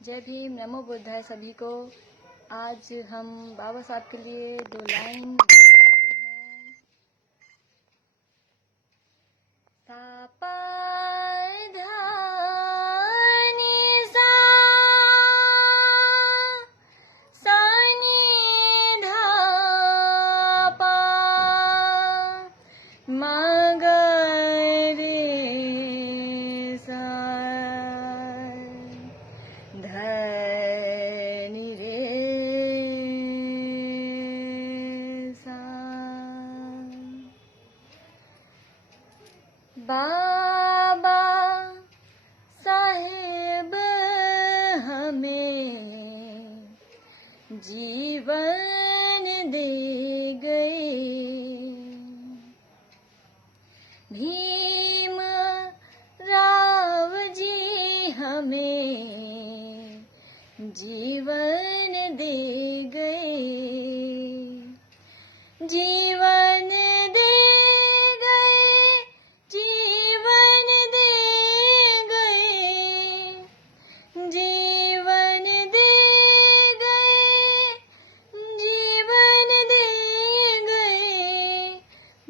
जय भीम, नमो बुद्धाय सभी को। आज हम बाबा साहब के लिए 2 लाइन गुनगुनाते हैं। सा पा धा नी सा, सा नी धा पा, मा गा रे सा, ध नि रे सा। बाबा साहेब हमें जीवन दे गए, भीम राव जी हमें जीवन दे गए, जीवन दे गए, जीवन दे गए, जीवन दे गए, जीवन दे गए,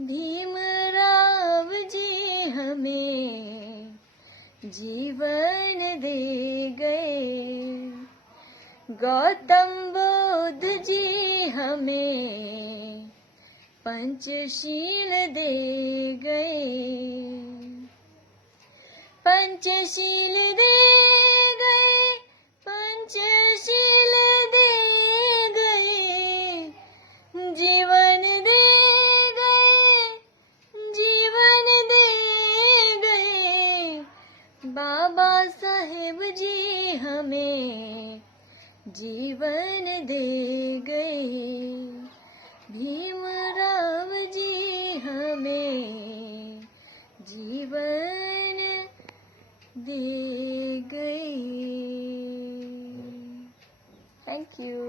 भीमराव जी हमें जीवन दे गए, गौतम बुद्ध जी हमें पंचशील दे गए, पंचशील दे गए, पंचशील दे गए, जीवन दे गए, जीवन दे गए, बाबा साहेब जी हमें जीवन दे गए, भीमराव जी हमें जीवन दे गए। Thank you.